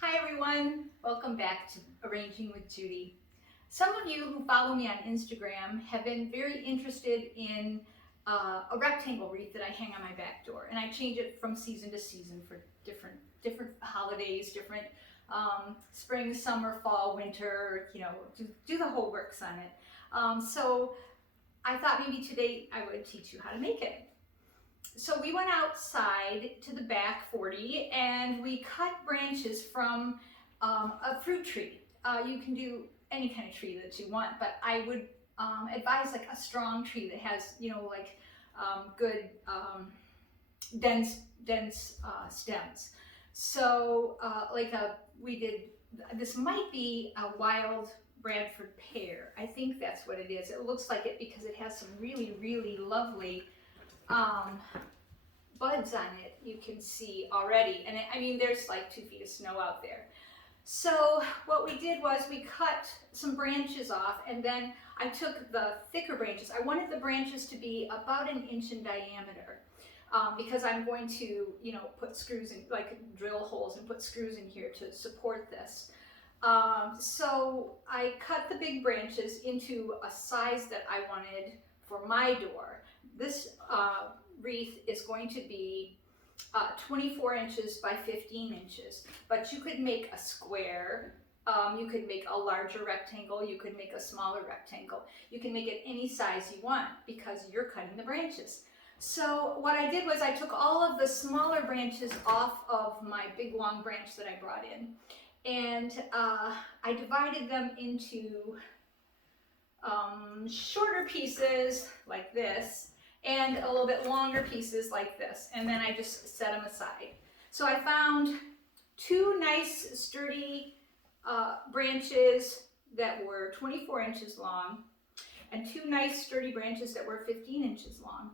Hi everyone, welcome back to Arranging with Judy. Some of you who follow me on Instagram have been very interested in a rectangle wreath that I hang on my back door, and I change it from season to season for different holidays, different spring, summer, fall, winter. Do the whole works on it. So I thought maybe today I would teach you how to make it. So we went outside to the back 40 and we cut branches from a fruit tree. You can do any kind of tree that you want, but I would advise like a strong tree that has, good dense stems. So this might be a wild Bradford pear. I think that's what it is. It looks like it because it has some really lovely um, buds on it, you can see already. And there's like 2 feet of snow out there. So what we did was we cut some branches off, and then I took the thicker branches. I wanted the branches to be about 1 inch in diameter because I'm going to, put screws in, like drill holes and put screws in here to support this. So I cut the big branches into a size that I wanted for my door. This wreath is going to be 24 inches by 15 inches, but you could make a square, you could make a larger rectangle, you could make a smaller rectangle. You can make it any size you want because you're cutting the branches. So what I did was I took all of the smaller branches off of my big long branch that I brought in, and I divided them into shorter pieces like this and a little bit longer pieces like this, and then I just set them aside. So I found 2 nice sturdy branches that were 24 inches long and 2 nice sturdy branches that were 15 inches long,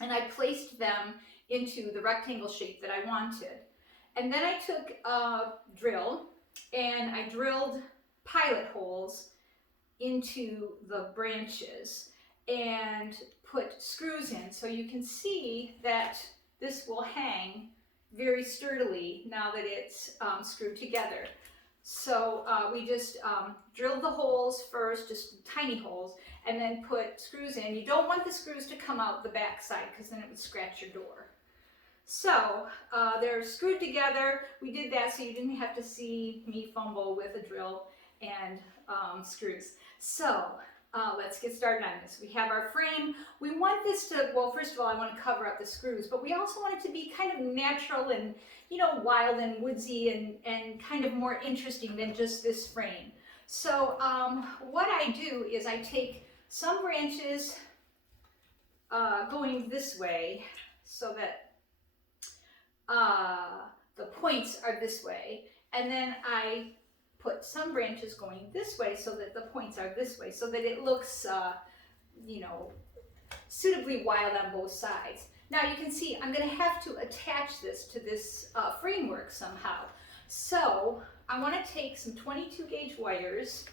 and I placed them into the rectangle shape that I wanted. And then I took a drill and I drilled pilot holes into the branches and put screws in, so you can see that this will hang very sturdily now that it's screwed together. So we just drilled the holes first, just tiny holes, and then put screws in. You don't want the screws to come out the back side because then it would scratch your door. So they're screwed together. We did that so you didn't have to see me fumble with a drill and screws. So let's get started on this. We have our frame. We want this to, well, first of all, I want to cover up the screws, but we also want it to be kind of natural and, wild and woodsy and kind of more interesting than just this frame. So what I do is I take some branches going this way so that the points are this way, and then I put some branches going this way so that the points are this way, so that it looks, suitably wild on both sides. Now you can see I'm going to have to attach this to this framework somehow. So I want to take some 22 gauge wires,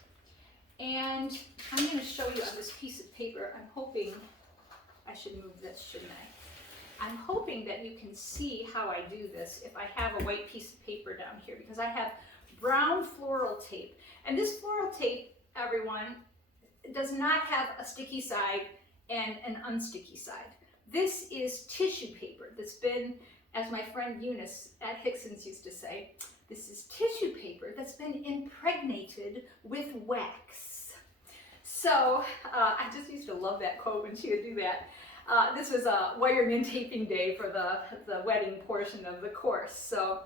and I'm going to show you on this piece of paper. I'm hoping, I should move this, shouldn't I? I'm hoping that you can see how I do this if I have a white piece of paper down here, because I have brown floral tape. And this floral tape, everyone, does not have a sticky side and an unsticky side. This is tissue paper that's been, as my friend Eunice at Hickson's used to say, this is tissue paper that's been impregnated with wax. So I just used to love that quote when she would do that. This was a wiring and taping day for the wedding portion of the course. So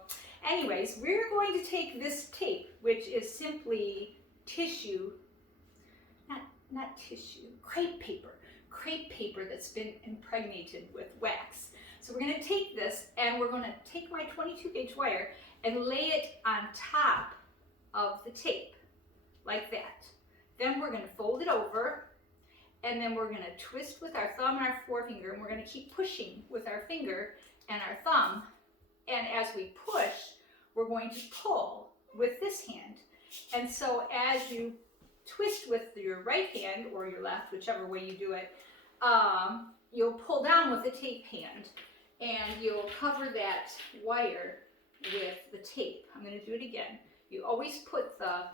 anyways, we're going to take this tape, which is simply tissue, not tissue, crepe paper that's been impregnated with wax. So we're going to take this and we're going to take my 22 gauge wire and lay it on top of the tape, like that. Then we're going to fold it over, and then we're going to twist with our thumb and our forefinger, and we're going to keep pushing with our finger and our thumb. And as we push, we're going to pull with this hand. And so as you twist with your right hand or your left, whichever way you do it, you'll pull down with the tape hand, and you'll cover that wire with the tape. I'm going to do it again. You always put the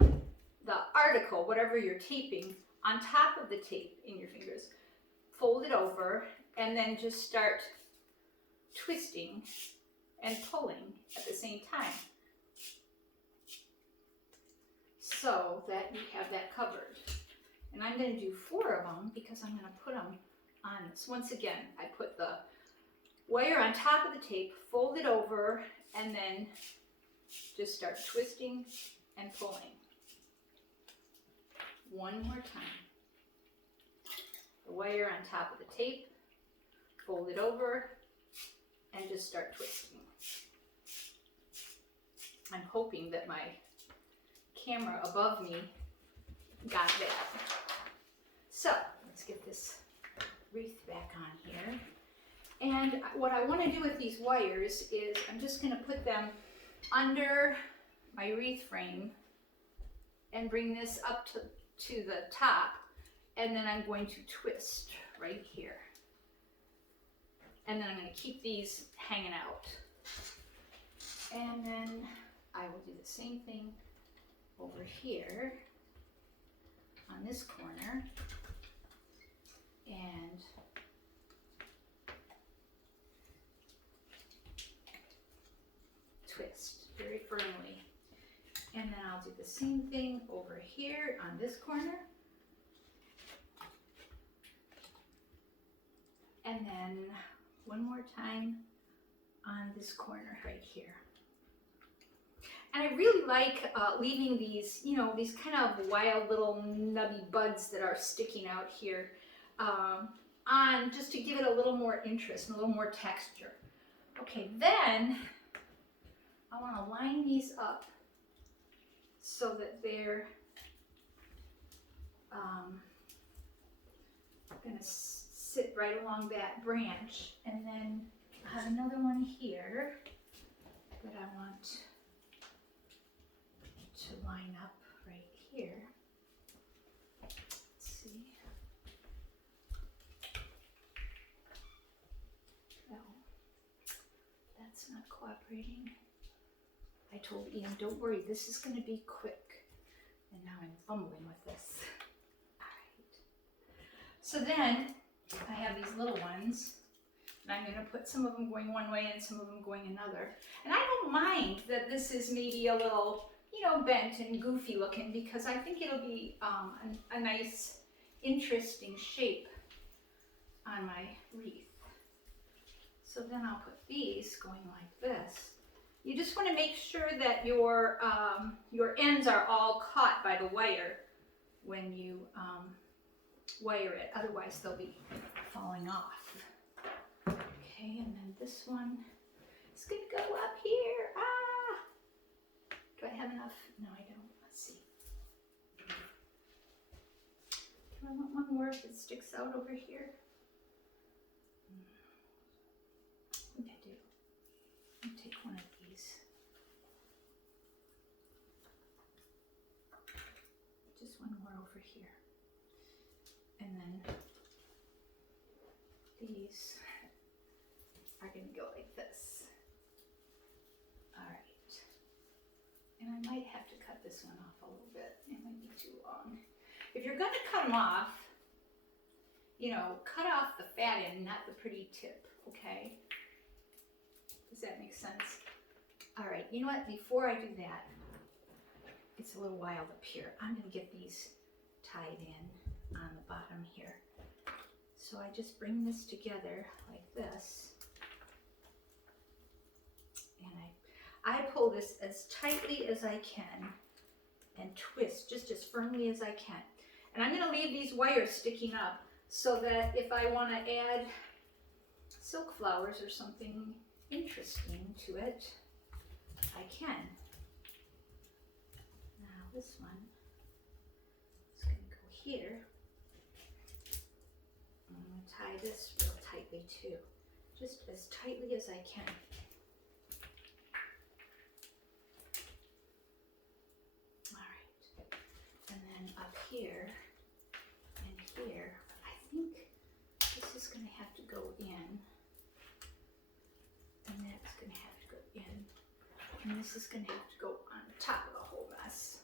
article, whatever you're taping, on top of the tape in your fingers. Fold it over and then just start twisting and pulling at the same time so that you have that covered. And I'm going to do 4 of them because I'm going to put them on this. Once again, I put the wire on top of the tape, fold it over, and then just start twisting and pulling. One more time. The wire on top of the tape, fold it over, and just start twisting. I'm hoping that my camera above me got that. So, let's get this wreath back on here. And what I want to do with these wires is I'm just going to put them under my wreath frame and bring this up to the top, and then I'm going to twist right here. And then I'm going to keep these hanging out. And then I will do the same thing over here on this corner. And twist very firmly. And then I'll do the same thing over here on this corner. And then one more time on this corner right here. And I really like leaving these, you know, these kind of wild little nubby buds that are sticking out here on, just to give it a little more interest and a little more texture. Okay, then I want to line these up so that they're going to sit right along that branch. And then I have another one here that I want to line up right here. Let's see. No, that's not cooperating. I told Ian, don't worry, this is going to be quick. And now I'm fumbling with this. All right. So then I have these little ones, and I'm going to put some of them going one way and some of them going another. And I don't mind that this is maybe a little, you know, bent and goofy looking, because I think it'll be a nice, interesting shape on my wreath. So then I'll put these going like this. You just want to make sure that your ends are all caught by the wire when you wire it, otherwise they'll be falling off. Okay, and then this one is going to go up here. Ah! Do I have enough? No, I don't. Let's see. Do I want one more that sticks out over here? I think I do. I'll take one of these. Just one more over here. And then these are going to go like this. All right. And I might have to cut this one off a little bit. It might be too long. If you're going to cut them off, you know, cut off the fat end, not the pretty tip, okay? Does that make sense? All right, you know what? Before I do that, it's a little wild up here. I'm going to get these tied in on the bottom here. So I just bring this together like this. And I pull this as tightly as I can and twist just as firmly as I can. And I'm going to leave these wires sticking up so that if I want to add silk flowers or something interesting to it, I can. Now this one is going to go here. I'm going to tie this real tightly too, just as tightly as I can. All right, and then up here and here, I think this is going to have to go in. And that's going to have to go in And this is going to have to go on top of the whole mess.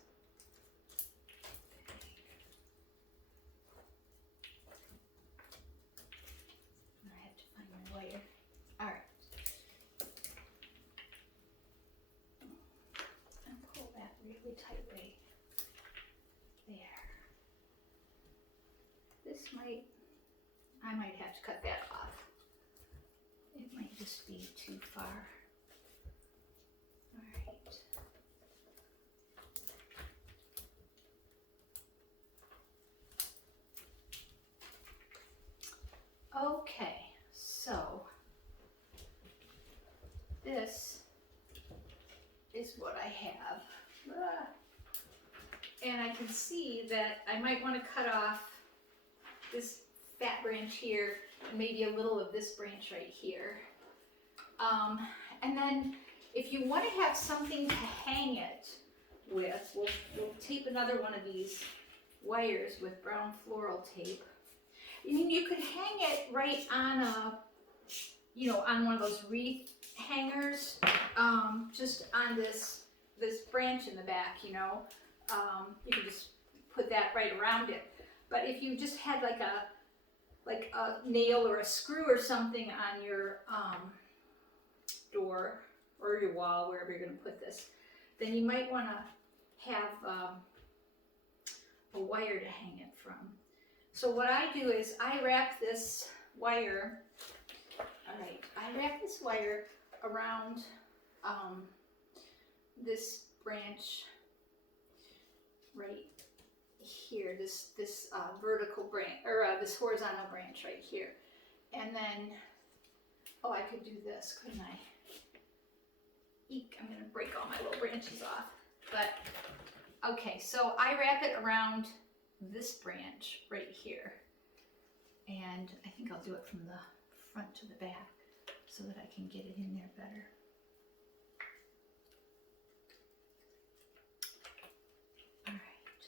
I have to find my wire. All right. And pull that really tightly. There. This I might have to cut that off. It might just be too far. All right. Okay, so this is what I have. And I can see that I might want to cut off this fat branch here, and maybe a little of this branch right here. And then if you want to have something to hang it with, we'll tape another one of these wires with brown floral tape. I mean, you could hang it right on on one of those wreath hangers, just on this branch in the back, you can just put that right around it. But if you just had like a nail or a screw or something on your door or your wall, wherever you're going to put this, then you might want to have a wire to hang it from. So what I do is I wrap this wire, I wrap this wire around this branch right here, this vertical branch, or this horizontal branch right here. And then, oh, I could do this, couldn't I? Eek, I'm gonna break all my little branches off. But, okay, so I wrap it around this branch right here. And I think I'll do it from the front to the back so that I can get it in there better. All right.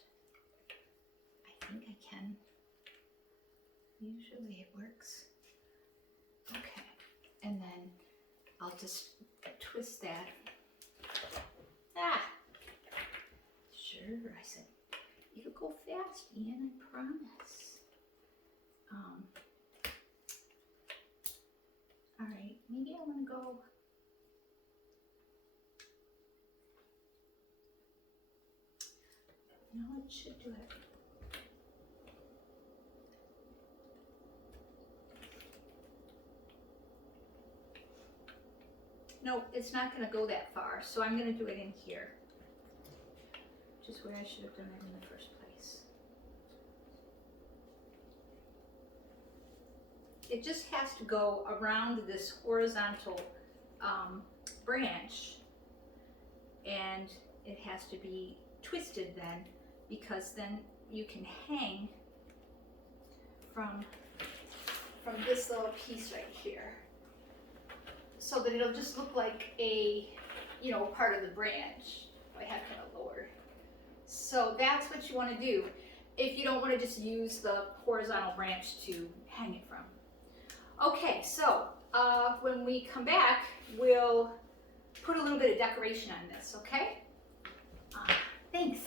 I think I can. Usually it works. Okay. And then I'll just twist that. Ah! Sure, I said, you could go fast, Ian, I promise. All right, maybe I want to go. No, it should do it. No, it's not going to go that far, so I'm going to do it in here, which is where I should have done it in the first place. It just has to go around this horizontal branch, and it has to be twisted then, because then you can hang from this little piece right here, so that it'll just look like a, part of the branch. I have kind of lowered. So that's what you want to do if you don't want to just use the horizontal branch to hang it from. Okay, so when we come back, we'll put a little bit of decoration on this, okay? Thanks.